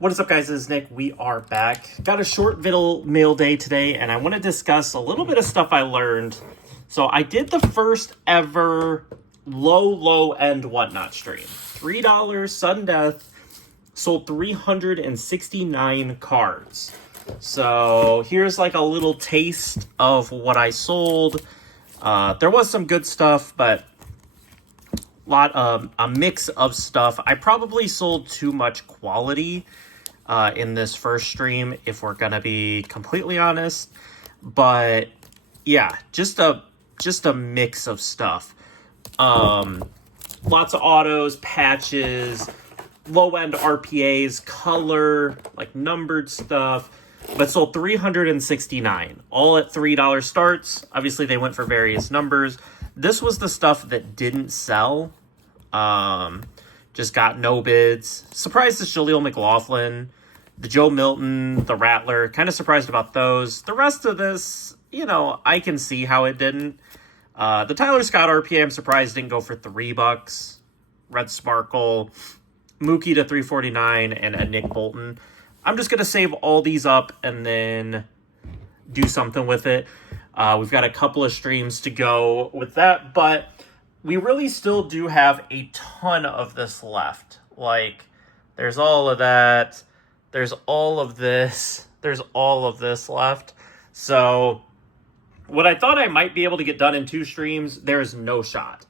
What is up, guys? This is Nick. We are back. Got a short video mail day today, and I want to discuss a little bit of stuff I learned. So I did the first ever low end whatnot stream. $3 sudden death, sold 369 cards. So here's like a little taste of what I sold. There was some good stuff, but a mix of stuff. I probably sold too much quality in this first stream, if we're gonna be completely honest. But yeah, just a mix of stuff. Lots of autos, patches, low-end RPAs, color, like numbered stuff, but sold 369, all at $3 starts. Obviously, they went for various numbers. This was the stuff that didn't sell. Just got no bids. Surprised the Jaleel McLaughlin, the Joe Milton, the Rattler. Kind of surprised about those. The rest of this, I can see how it didn't. The Tyler Scott RPA, I'm surprised didn't go for $3. Red Sparkle, Mookie to 349, and a Nick Bolton. I'm just going to save all these up and then do something with it. We've got a couple of streams to go with that, but we really still do have a ton of this left. Like, there's all of that. There's all of this. There's all of this left. So what I thought I might be able to get done in 2 streams, there's no shot.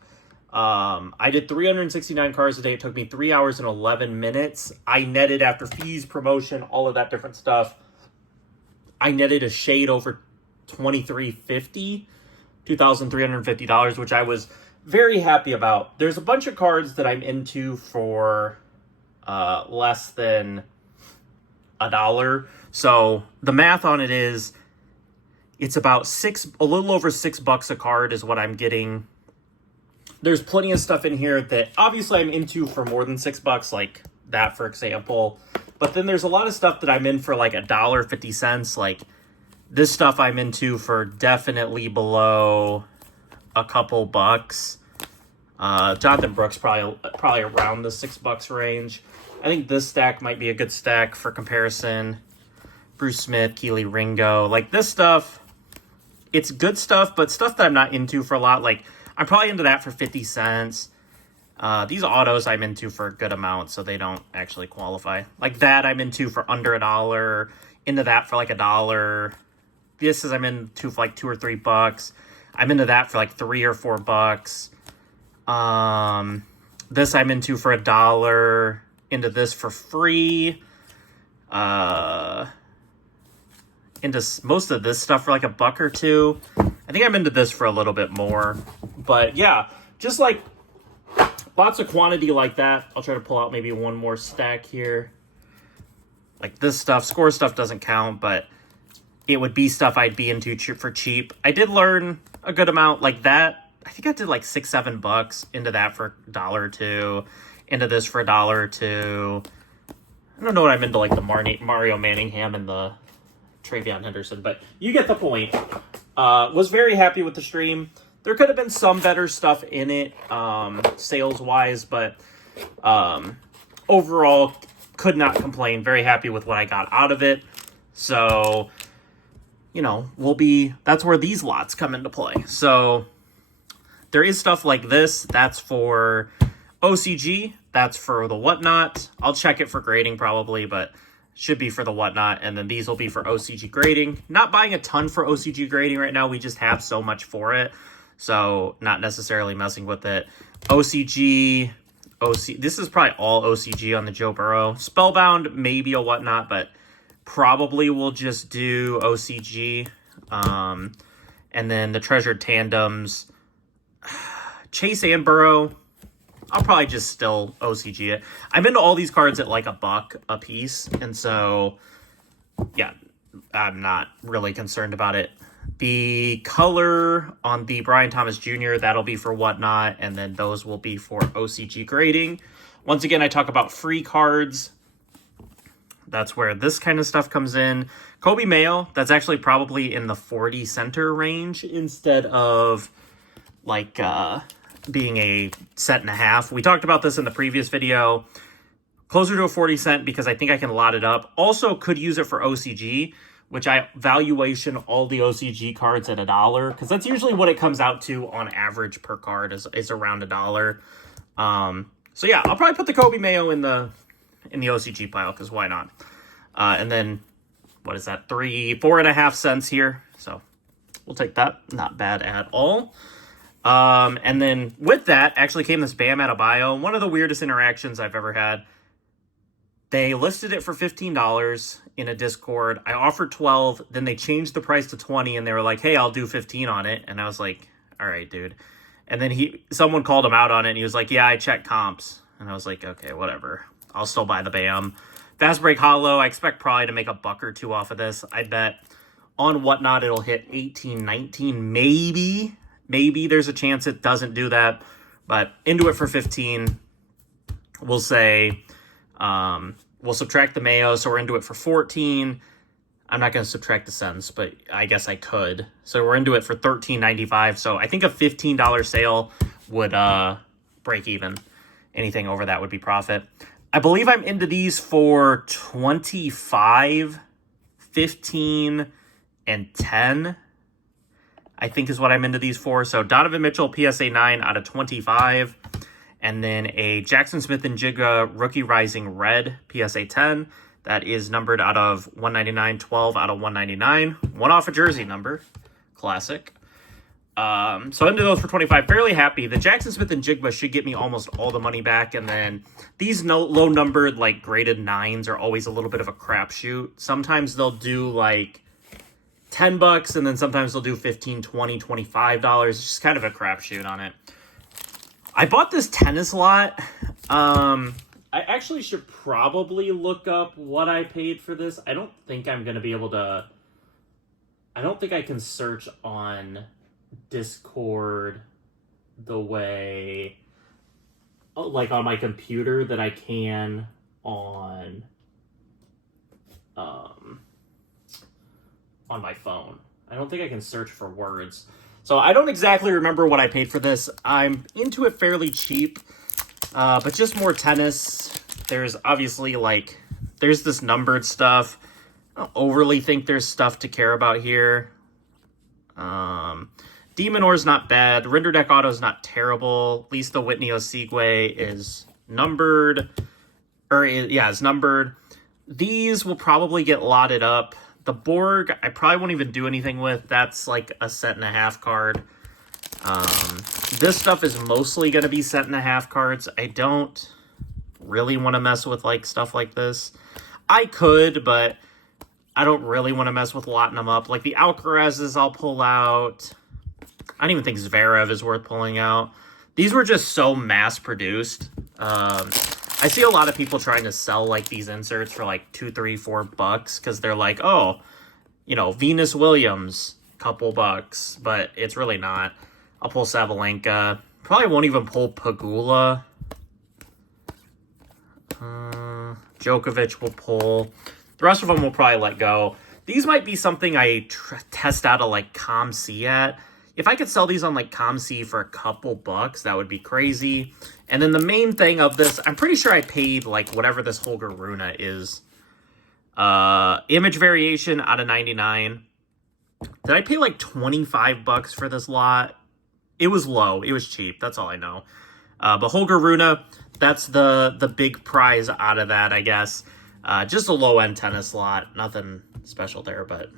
I did 369 cards a day. It took me 3 hours and 11 minutes. I netted after fees, promotion, all of that different stuff. I netted a shade over $2,350, which I was very happy about. There's a bunch of cards that I'm into for less than $1. So the math on it is it's about a little over $6 a card is what I'm getting. There's plenty of stuff in here that obviously I'm into for more than $6, like that, for example. But then there's a lot of stuff that I'm in for like $1.50. Like this stuff I'm into for definitely below a couple bucks. Jonathan Brooks probably around the $6 range. I think this stack might be a good stack for comparison. Bruce Smith, Keely Ringo, like this stuff, it's good stuff, but stuff that I'm not into for a lot. Like I'm probably into that for 50 cents. These autos I'm into for a good amount, so they don't actually qualify. Like that I'm into for under $1. Into that for like $1. This is I'm into for like $2 or $3. I'm into that for like $3 or $4. This I'm into for $1. Into this for free. Into most of this stuff for like $1 or $2. I think I'm into this for a little bit more. But yeah, just like lots of quantity like that. I'll try to pull out maybe one more stack here. Like this stuff, score stuff doesn't count, but it would be stuff I'd be into for cheap. I did learn a good amount like that. I think I did like $6-7 into that for $1 or $2. Into this for $1 or $2. I don't know what I'm into, like the Mario Manningham and the Travion Henderson, but you get the point. Was very happy with the stream. There could have been some better stuff in it, sales-wise, but overall, could not complain. Very happy with what I got out of it. So, that's where these lots come into play. So, there is stuff like this. That's for OCG. That's for the whatnot. I'll check it for grading probably, but should be for the whatnot. And then these will be for OCG grading. Not buying a ton for OCG grading right now. We just have so much for it. So not necessarily messing with it. OCG. This is probably all OCG on the Joe Burrow. Spellbound, maybe a whatnot, but probably we'll just do OCG. And then the Treasured Tandems. Chase and Burrow. I'll probably just still OCG it. I'm into all these cards at like $1 a piece. And so, yeah, I'm not really concerned about it. The color on the Brian Thomas Jr., that'll be for whatnot. And then those will be for OCG grading. Once again, I talk about free cards. That's where this kind of stuff comes in. Kobe Mayo, that's actually probably in the 40 center range instead of like being a set and a half. We talked about this in the previous video. Closer to a 40 cent because I think I can lot it up. Also could use it for OCG, which I valuation all the OCG cards at $1 because that's usually what it comes out to on average per card is around $1. So yeah, I'll probably put the Kobe Mayo in the OCG pile because why not? And then what is that? 4.5 cents here. So we'll take that. Not bad at all. And then with that actually came this Bam Adebayo, one of the weirdest interactions I've ever had. They listed it for $15 in a Discord. I offered 12, then they changed the price to 20 and they were like, "Hey, I'll do 15 on it." And I was like, "All right, dude." And then someone called him out on it and he was like, "Yeah, I checked comps." And I was like, "Okay, whatever. I'll still buy the Bam." Fast Break Hollow, I expect probably to make a buck or two off of this. I bet on Whatnot it'll hit 18, 19, maybe. Maybe there's a chance it doesn't do that, but into it for 15. We'll say, we'll subtract the Mayo, so we're into it for 14. I'm not going to subtract the cents, but I guess I could. So we're into it for $13.95. So I think a $15 sale would break even. Anything over that would be profit. I believe I'm into these for 25, 15, and 10. I think is what I'm into these for. So Donovan Mitchell, PSA 9 out of 25. And then a Jackson Smith and Jigga Rookie Rising Red, PSA 10. That is numbered out of 199, 12 out of 199. One off a jersey number. Classic. So into those for 25. Fairly happy. The Jackson Smith and Jigba should get me almost all the money back. And then these low numbered, like graded 9s are always a little bit of a crapshoot. Sometimes they'll do like $10 and then sometimes they'll do $15, $20, $25. It's just kind of a crapshoot on it. I bought this tennis lot. I actually should probably look up what I paid for this. I don't think I'm going to be able to... I don't think I can search on Discord the way... like on my computer that I can on my phone. I don't think I can search for words. So I don't exactly remember what I paid for this. I'm into it fairly cheap, but just more tennis. There's obviously there's this numbered stuff. I don't overly think there's stuff to care about here. Demonor's not bad. Render Deck Auto's not terrible. At least the Whitney Osigwe is numbered. It's numbered. These will probably get lotted up. The Borg, I probably won't even do anything with. That's like a $1.50 card. This stuff is mostly going to be $1.50 cards. I don't really want to mess with stuff like this. I could, but I don't really want to mess with lotting them up. Like the Alcarazes I'll pull out. I don't even think Zverev is worth pulling out. These were just so mass-produced. I see a lot of people trying to sell these inserts for $2, $3, $4 because they're like, oh, Venus Williams, couple bucks, but it's really not. I'll pull Sabalenka. Probably won't even pull Pagula. Djokovic will pull. The rest of them will probably let go. These might be something I test out of ComC at. If I could sell these on ComC for a couple bucks, that would be crazy. And then the main thing of this, I'm pretty sure I paid whatever this Holger Rune is. Image variation out of 99. Did I pay $25 for this lot? It was low. It was cheap. That's all I know. But Holger Rune, that's the big prize out of that, I guess. Just a low-end tennis lot. Nothing special there, but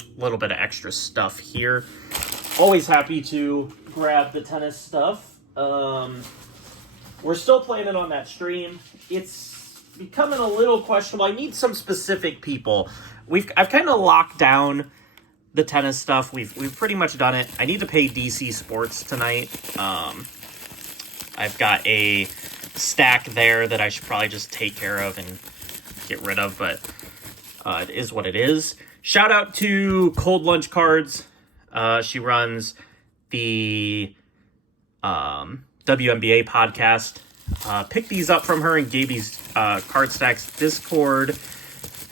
a little bit of extra stuff here. Always happy to grab the tennis stuff. We're still planning on that stream. It's becoming a little questionable. I need some specific people. I've kind of locked down the tennis stuff. We've pretty much done it. I need to pay DC Sports tonight. I've got a stack there that I should probably just take care of and get rid of, but it is what it is. Shout out to Cold Lunch Cards. She runs the WNBA podcast. Pick these up from her in Gaby's Card Stacks Discord.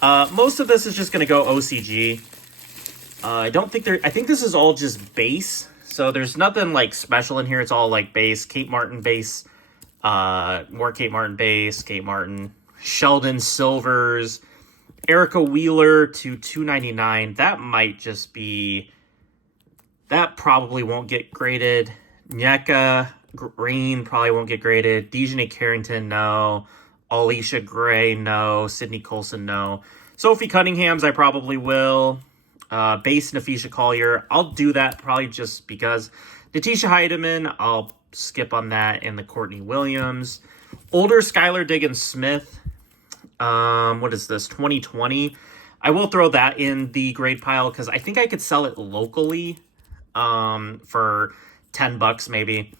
Most of this is just going to go OCG. I think this is all just base. So there's nothing special in here. It's all base. Kate Martin base. More Kate Martin base, Kate Martin, Sheldon Silvers, Erica Wheeler to 299. That might just be, that probably won't get graded. Nyeka Green probably won't get graded. Dejanay Carrington, no. Alicia Gray, no. Sydney Colson, no. Sophie Cunningham's I probably will. Base Nafisha Collier, I'll do that probably just because. Natisha Heidemann, I'll skip on that. And the Courtney Williams. Older Skylar Diggins-Smith. What is this? 2020. I will throw that in the grade pile because I think I could sell it locally for $10 maybe.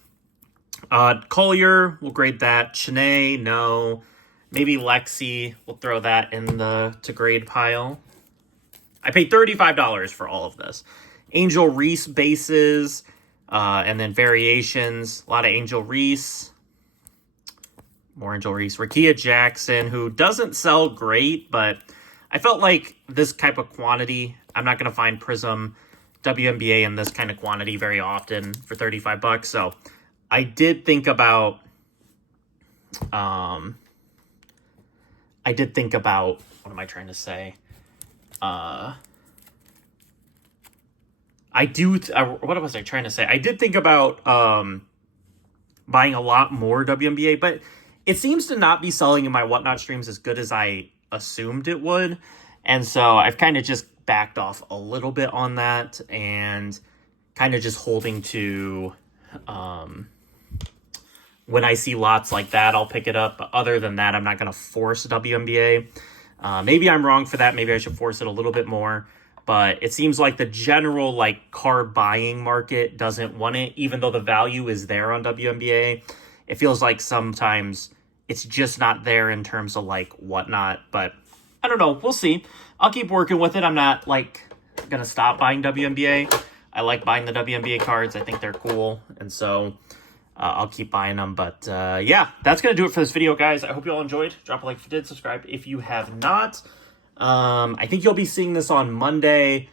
Collier, we'll grade that. Shanae, no. Maybe Lexi, we'll throw that in the to grade pile. I paid $35 for all of this. Angel Reese bases, and then variations. A lot of Angel Reese. More Angel Reese. Rakia Jackson, who doesn't sell great, but I felt like this type of quantity, I'm not going to find Prism WNBA in this kind of quantity very often for $35. So I did think about, what am I trying to say? What was I trying to say? I did think about buying a lot more WNBA, but it seems to not be selling in my Whatnot streams as good as I assumed it would. And so I've kind of just backed off a little bit on that and kind of just holding to when I see lots like that, I'll pick it up. But other than that, I'm not going to force WNBA. Maybe I'm wrong for that. Maybe I should force it a little bit more. But it seems like the general like card buying market doesn't want it, even though the value is there on WNBA. It feels like sometimes it's just not there in terms of like Whatnot. But I don't know. We'll see. I'll keep working with it. I'm not like going to stop buying WNBA. I like buying the WNBA cards. I think they're cool. And so I'll keep buying them. But yeah, that's going to do it for this video, guys. I hope you all enjoyed. Drop a like if you did. Subscribe if you have not. I think you'll be seeing this on Monday.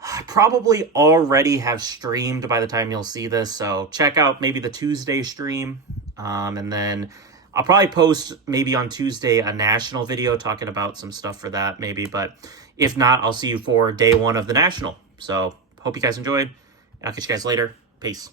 I probably already have streamed by the time you'll see this. So check out maybe the Tuesday stream. And then I'll probably post maybe on Tuesday a national video talking about some stuff for that maybe. But if not, I'll see you for day one of the national. So hope you guys enjoyed. And I'll catch you guys later. Peace.